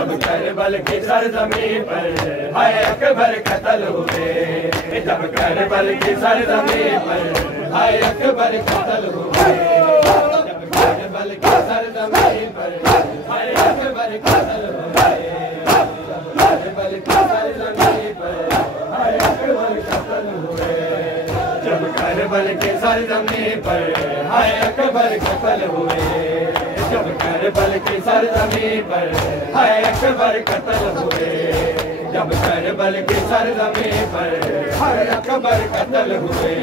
जब करबल की सरजमीं पर हाय अकबर कत्ल हुए, जब करबल की सरजमीं पर हाय अकबर कत्ल हुए, जब करबल की सरजमीं पर हाय अकबर कत्ल हुए, करबल की सरजमीं पर हाय अकबर कत्ल हुए, जब करबल की सरजमीं पर हाय अकबर कत्ल हुए, जब करबल की सरजमीं पर हाय अकबर कत्ल हुए, जब करबल की सरजमीं पर हाय अकबर कत्ल हुए,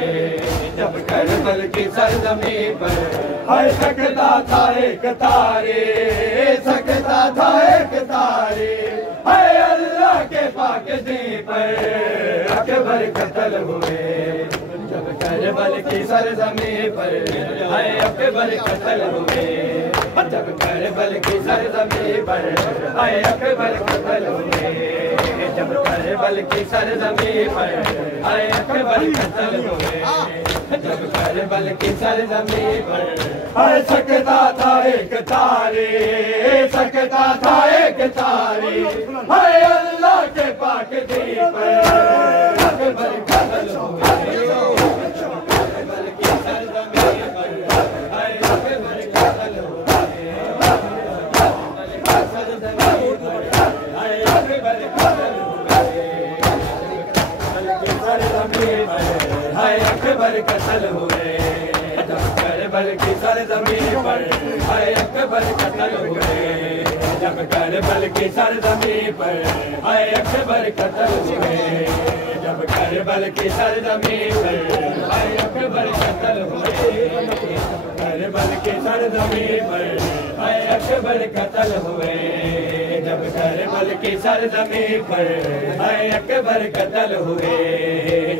जब करबल की सरजमीं पर हाय सकता था एक तारे, सकता था एक तारे, हाय अल्लाह के पाक दीन पर अकबर कत्ल हुए, जब करबल की सरजमीं पर हाय अकबर कत्ल हुए, जब करबल की सरजमीं पर हाय अकबर कत्ल हुए, जब करबल की सरजमीं पर हाय अकबर कत्ल हुए, जब करबल की सरजमीं पर हाय सकता था एक तारे, सकता था एक तारे, हाय अल्लाह के पाक दीन पर अकबर कत्ल हुए, करबल की सरजमीं पर हाय अकबर कत्ल हुए, हाय अकबर कत्ल हुए, जब करबल की सरजमीं पर हाय अकबर कत्ल हुए, जब करबल की सरजमीं पर हाय अकबर कत्ल हुए, जब करबल की सरजमीं पर हाय अकबर कत्ल हुए, करबल की सरजमीं पर हाय अकबर कत्ल हुए, जब करबल की सरजमीं पर हाय अकबर कत्ल हुए,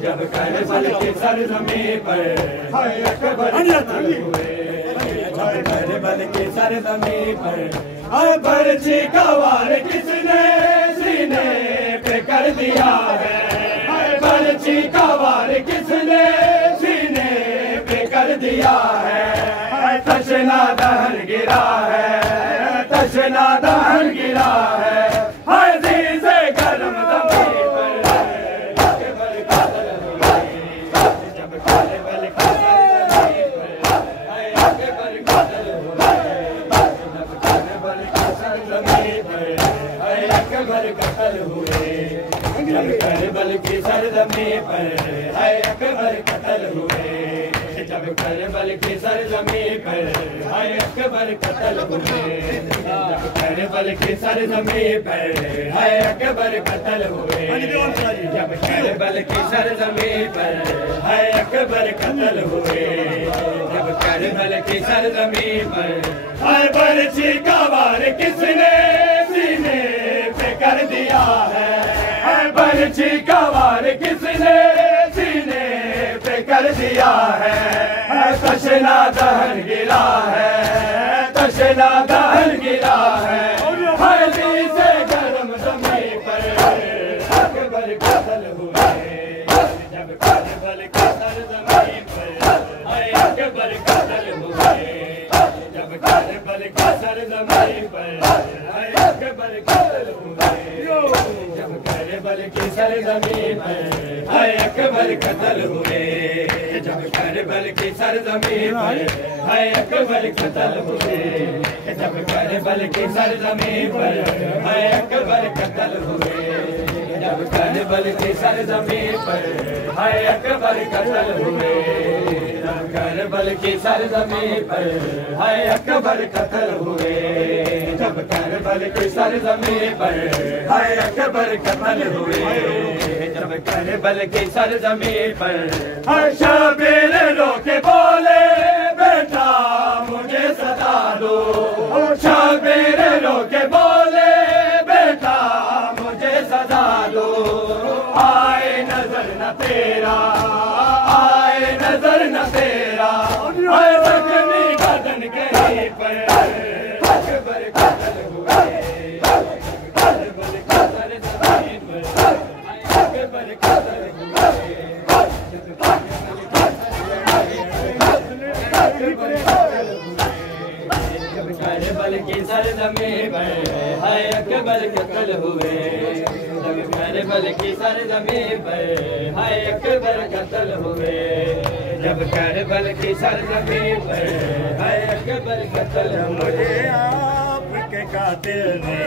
जब करबल की सरजमीं पर हाय अकबर कत्ल हुए, जब करबल की सरजमीं पर हाय पर्ची का वार किसने सीने पे कर दिया है, हाय पर्ची का वार किसने सीने पे कर दिया है, तशना दहन गिरा है, तशना दहन गिरा है, हाय दिल से गर्म जमीन पर अकबर कत्ल हुए, जब करबल की सरजमीं पर हाय अकबर कत्ल हुए, जब करबल की सरजमीं पर हाय अकबर कत्ल हुए, जब करबल की सरजमीं पर हाय अकबर कत्ल हुए, जब करबल की सरजमीं पर हाय अकबर कत्ल हुए, जब करबल की सरजमीं पर हाय अकबर कत्ल हुए, जब करबल की सरजमीं पर हाय अकबर कत्ल हुए, जब करबल की सरजमीं पर हाय पर्ची का वार किसने सीने पे कर दिया है, हाय पर्ची का वार किसने सीने पे कर दिया है, तशना दहन गिरा है, तशना दहन गिरा है, हर दिल से गर्म जमीन पर अकबर कत्ल हुए, जब करबल की सरजमीं पर हाय अकबर कत्ल हुए, जब करबल की सरजमीं पर हाय अकबर कत्ल हुए, जब करबल की सरजमीं पर हाय अकबर कत्ल हुए, जब करबल की सरजमीं पर हाय अकबर कत्ल हुए, जब करबल की सरजमीं पर हाय अकबर कत्ल हुए, जब करबल की सरजमीं पर हाय अकबर कत्ल हुए, जब करबल की सरजमीं पर हाय अकबर कत्ल हुए, जब करबल की सरजमीं पर हाय अकबर कत्ल हुए, जब करबल की सरजमीं पर हाय शबीर रो के बोले बेटा मुझे सदा दो, शबीर रो के बोले बेटा मुझे सदा दो, आए नजर न तेरा, आए नजर न तेरा, आए जख्मी बदन के पर अकबर कत्ल हुए, करबल की सरजमीं पर अकबर कत्ल हुए, अकबर कत्ल हुए, जब करबल की सरजमीं पर हाय अकबर कत्ल हुए, जब करबल की सरजमीं पर हाय अकबर कत्ल हुए। मुझे आपके कातिल ने